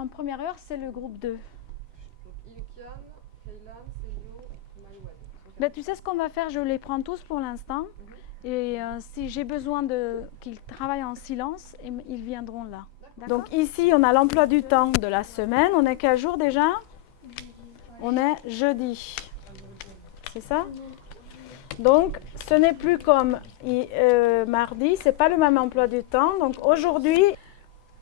en première heure, c'est le groupe 2. Donc Ilkian, Kaylan, Seyo, Malouane. Ben, tu sais ce qu'on va faire, je les prends tous pour l'instant. Et si j'ai besoin qu'ils travaillent en silence, ils viendront là. Donc ici, on a l'emploi du temps de la semaine. On est quel jour déjà? On est jeudi. C'est ça? Donc, ce n'est plus comme mardi, ce n'est pas le même emploi du temps. Donc aujourd'hui,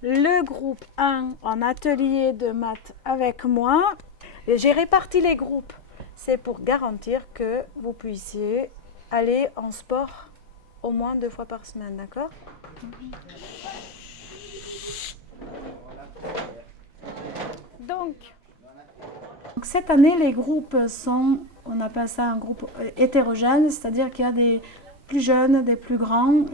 le groupe 1 en atelier de maths avec moi. J'ai réparti les groupes. C'est pour garantir que vous puissiez aller en sport au moins 2 fois par semaine, d'accord? Donc, cette année, les groupes sont, on appelle ça un groupe hétérogène, c'est-à-dire qu'il y a des plus jeunes, des plus grands,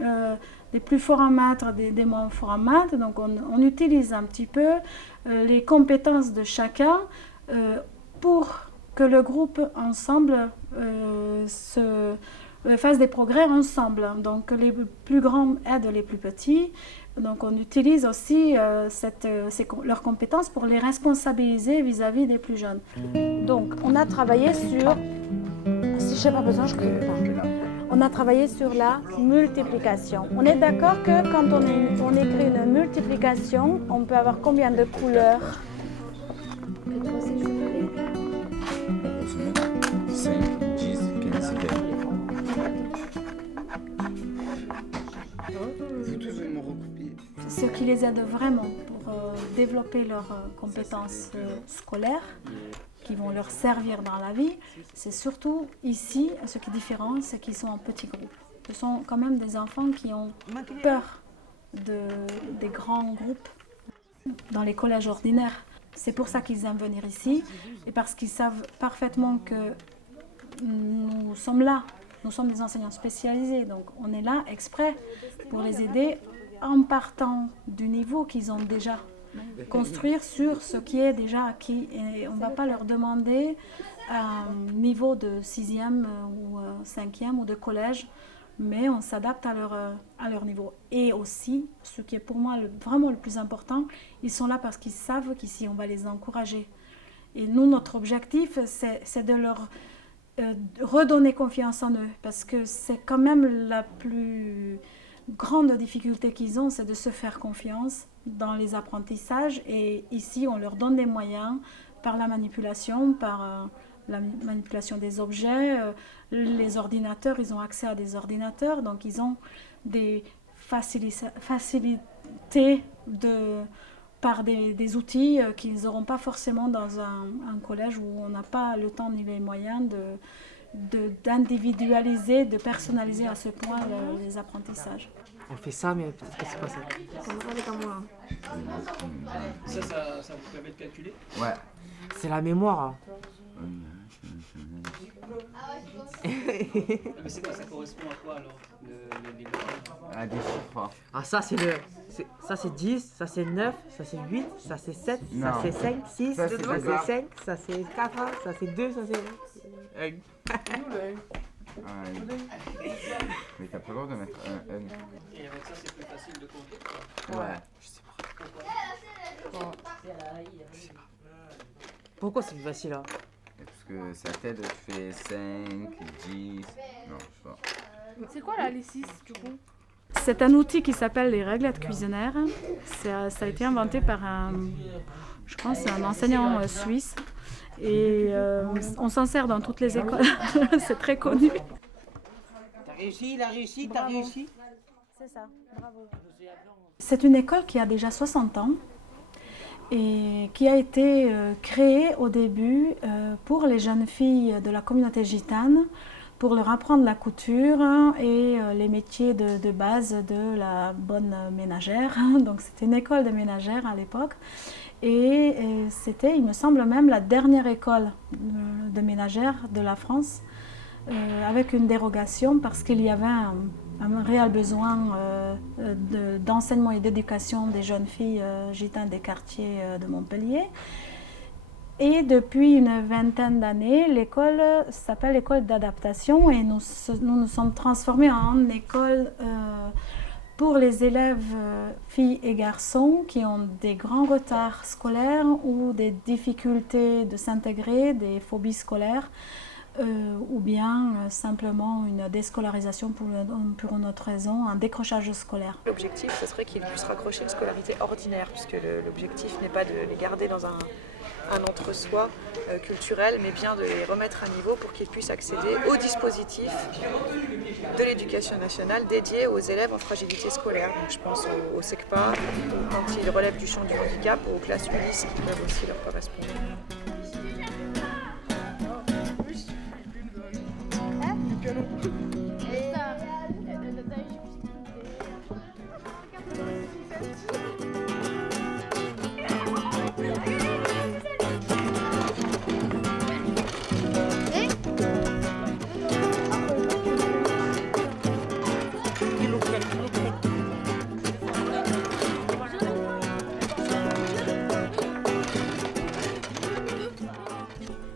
des plus forts en maths, des moins forts en maths. Donc, on utilise un petit peu les compétences de chacun pour que le groupe ensemble fasse des progrès ensemble. Donc les plus grands aident les plus petits. Donc on utilise aussi leurs compétences pour les responsabiliser vis-à-vis des plus jeunes. Donc on a travaillé sur, si je n'ai pas besoin, je ne pas. On a travaillé sur la multiplication. On est d'accord que quand on écrit une multiplication, on peut avoir combien de couleurs? 5, 10, 15, 20. Vous devez me recopier. Ce qui les aide vraiment pour développer leurs compétences scolaires, qui vont leur servir dans la vie, c'est surtout ici, ce qui est différent, c'est qu'ils sont en petits groupes. Ce sont quand même des enfants qui ont peur des grands groupes dans les collèges ordinaires. C'est pour ça qu'ils aiment venir ici et parce qu'ils savent parfaitement que nous sommes là. Nous sommes des enseignants spécialisés, donc on est là exprès pour les aider en partant du niveau qu'ils ont déjà. Construire sur ce qui est déjà acquis. Et on ne va pas leur demander un niveau de 6e ou 5e ou de collège, mais on s'adapte à leur niveau. Et aussi, ce qui est pour moi vraiment le plus important, ils sont là parce qu'ils savent qu'ici on va les encourager. Et nous, notre objectif, c'est de leur redonner confiance en eux, parce que c'est quand même la plus grande difficulté qu'ils ont, c'est de se faire confiance dans les apprentissages. Et ici, on leur donne des moyens par la manipulation, par la manipulation des objets. Les ordinateurs, ils ont accès à des ordinateurs, donc ils ont des facilités par des outils qu'ils n'auront pas forcément dans un collège où on n'a pas le temps ni les moyens d'individualiser, de personnaliser à ce point les apprentissages. On fait ça, mais peut-être que c'est pas ça. Ça vous permet de calculer? Ouais. C'est la mémoire. Mais c'est quoi, ça correspond à quoi alors les Ah, des chiffres. Ah, ça c'est ça c'est 10, ça c'est 9, ça c'est 8, ça c'est 7, Non. ça c'est 5, 6, Ça, ça c'est c'est bizarre. 5, ça c'est 4, ça c'est 2, ça c'est 1. Mais t'as pas le droit de mettre un N. Et avec ça, c'est plus facile de compter? Ouais. Je sais pas. Pourquoi c'est plus facile là? Parce que ça t'aide, tu fais 5, 10. Non, je sais pas. C'est quoi la L6 du coup? C'est un outil qui s'appelle les réglettes cuisinaires. Ça a été inventé par je pense, c'est un enseignant suisse. Et on s'en sert dans toutes les écoles. C'est très connu. T'as réussi, il a réussi, t'as réussi. C'est ça, bravo. C'est une école qui a déjà 60 ans et qui a été créée au début pour les jeunes filles de la communauté gitane, pour leur apprendre la couture et les métiers de base de la bonne ménagère. Donc c'était une école de ménagères à l'époque. Et c'était, il me semble même, la dernière école de ménagères de la France, avec une dérogation parce qu'il y avait un réel besoin d'enseignement et d'éducation des jeunes filles gitanes des quartiers de Montpellier. Et depuis une vingtaine d'années, l'école s'appelle l'école d'adaptation et nous nous sommes transformés en école Pour les élèves, filles et garçons, qui ont des grands retards scolaires ou des difficultés de s'intégrer, des phobies scolaires, ou bien simplement une déscolarisation pour une autre raison, un décrochage scolaire. L'objectif, ce serait qu'ils puissent raccrocher une scolarité ordinaire, puisque l'objectif n'est pas de les garder dans un entre-soi culturel, mais bien de les remettre à niveau pour qu'ils puissent accéder au dispositif de l'éducation nationale dédié aux élèves en fragilité scolaire. Donc je pense au SECPA, ou quand ils relèvent du champ du handicap, ou aux classes Ulysse qui peuvent aussi leur correspondre.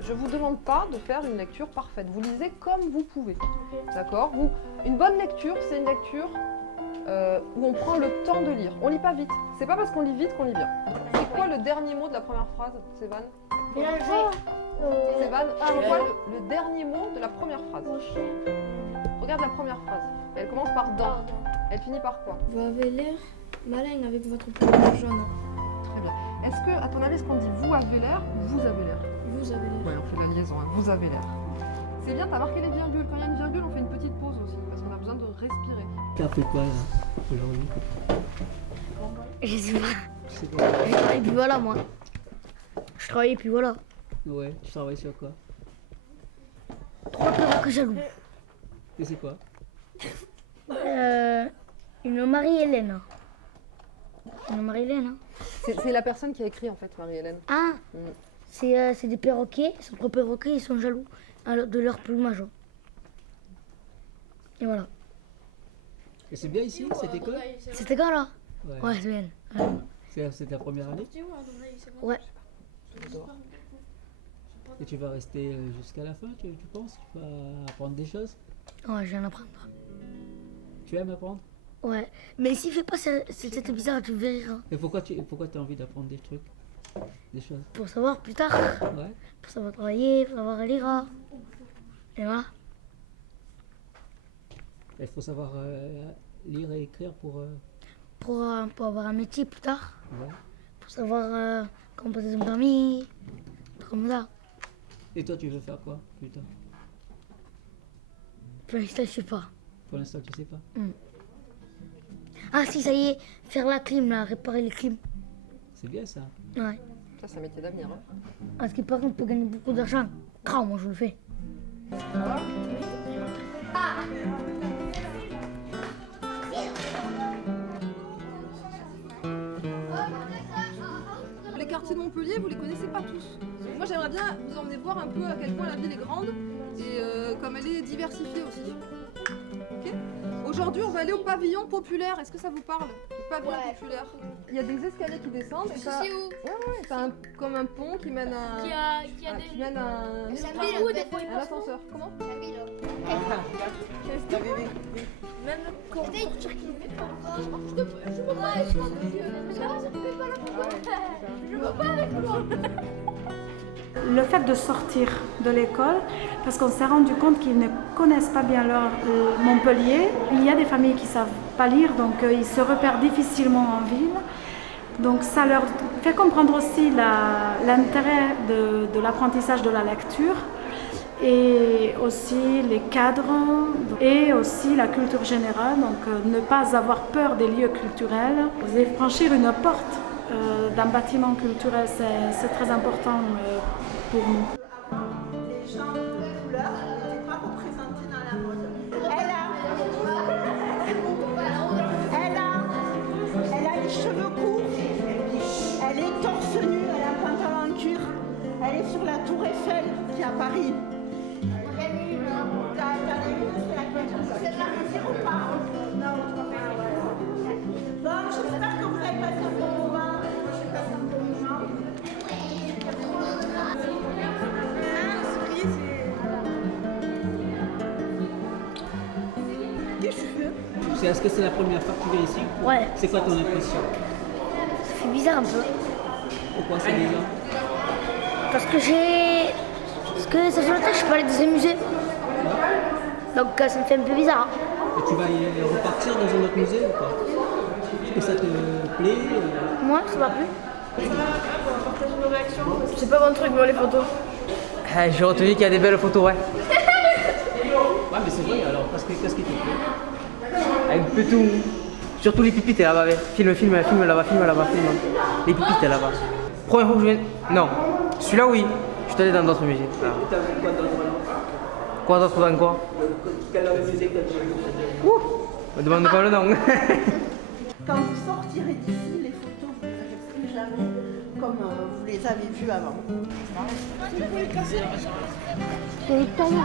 Je vous demande pas de faire une lecture parfaite. Vous lisez comme vous pouvez. D'accord. Une bonne lecture, c'est une lecture où on prend le temps de lire. On lit pas vite. C'est pas parce qu'on lit vite qu'on lit bien. C'est quoi le dernier mot de la première phrase, Sévan? Sévan, c'est quoi le dernier mot de la première phrase? Regarde la première phrase. Elle commence par dans. Elle finit par quoi? Vous avez l'air malin avec votre peau jaune. Très bien. Est-ce que, à ton avis, est-ce qu'on dit vous avez l'air ou vous avez l'air? Vous avez l'air. Ouais, on fait la liaison, hein. Vous avez l'air. C'est bien, t'as marqué les virgules. Quand il y a une virgule, on fait une petite pause aussi, parce qu'on a besoin de respirer. T'as fait quoi là, aujourd'hui? Je sais pas. Je sais pas. Je travaille et puis voilà moi. Je travaille et puis voilà. Ouais, tu travailles sur quoi? 3 perroquets jaloux. Et c'est quoi? Une Marie-Hélène. Une Marie-Hélène. Hein. C'est la personne qui a écrit en fait, Marie-Hélène. Ah, c'est des perroquets. Ces 3 perroquets, ils sont jaloux de leur plumage. Et voilà. Et c'est bien ici, cette école? C'était quand là? Ouais, c'est bien. C'est ta première année? Ouais. Et tu vas rester jusqu'à la fin, tu penses? Tu vas apprendre des choses? Ouais, je viens d'apprendre. Tu aimes apprendre? Ouais. Mais s'il fait pas c'était bizarre, tu verras. Et pourquoi tu as envie d'apprendre des trucs? Des choses? Pour savoir plus tard. Ouais. Pour savoir travailler, pour savoir lire. Et voilà. Il faut savoir lire et écrire pour Pour avoir un métier plus tard. ouais. Pour savoir comment passer son permis. Comme ça. Et toi, tu veux faire quoi plus tard? Pour l'instant, je sais pas. Pour l'instant, tu sais pas. Ah si, ça y est, faire la clim, là, réparer les clims. C'est bien ça. Ouais. Ça, c'est un métier d'avenir. Hein. Parce que par contre, pour gagner beaucoup d'argent, moi je le fais. Les quartiers de Montpellier, vous les connaissez pas tous. Moi, j'aimerais bien vous emmener voir un peu à quel point la ville est grande et comme elle est diversifiée aussi. Ok. Aujourd'hui, on va aller au pavillon populaire. Est-ce que ça vous parle? Le pavillon populaire. Il y a des escaliers qui descendent. Et ça... C'est où? Ouais, t'as comme un pont qui mène à... qui mène à un... C'est un ville où des fois ils un passent. ascenseur. Comment? Même quand je peux pas avec moi. Je peux pas avec moi. Le fait de sortir de l'école, parce qu'on s'est rendu compte qu'ils ne connaissent pas bien leur Montpellier. Il y a des familles qui ne savent pas lire, donc ils se repèrent difficilement en ville. Donc ça leur fait comprendre aussi l'intérêt de l'apprentissage de la lecture et aussi les cadres et aussi la culture générale. Donc ne pas avoir peur des lieux culturels. Oser franchir une porte d'un bâtiment culturel, c'est très important pour nous. Les gens de couleur n'étaient pas représentés dans la mode. Elle a les cheveux courts, elle est torse nu, elle a un pantalon en cuir, elle est sur la tour Eiffel qui est à Paris. T'en as une, c'est laquelle? C'est de la rivière ou pas? Non. Bon, j'espère que vous avez passé un bon moment. J'ai passé un bon moment. Des cheveux, Est-ce que c'est la première fois que tu viens ici? Ouais. C'est quoi ton impression? Ça fait bizarre un peu. Pourquoi c'est bizarre? Parce que ça fait longtemps que je suis pas allée dans un musée. Donc ça me fait un peu bizarre. Et tu vas y repartir dans un autre musée ou pas? Est-ce que ça te plaît? Moi, ça m'a plu. C'est pas mon truc, moi, les photos. J'ai retenu qu'il y a des belles photos, ouais. Ouais, mais c'est vrai alors, qu'est-ce qui te plaît? Avec un peu tout. Surtout les pipites là-bas, ouais. Filme là-bas, filme. Les pipites là-bas. Première fois que je viens. Non. Celui-là, oui. Je suis allé dans d'autres musées. Voilà. T'as vu quoi d'autre? Quoi d'autre dans quoi? Quel est le musée que tu as vu? Me demande pas le nom. Quand vous sortirez d'ici, les photos ne restent plus jamais comme vous les avez vues avant. C'est le temps.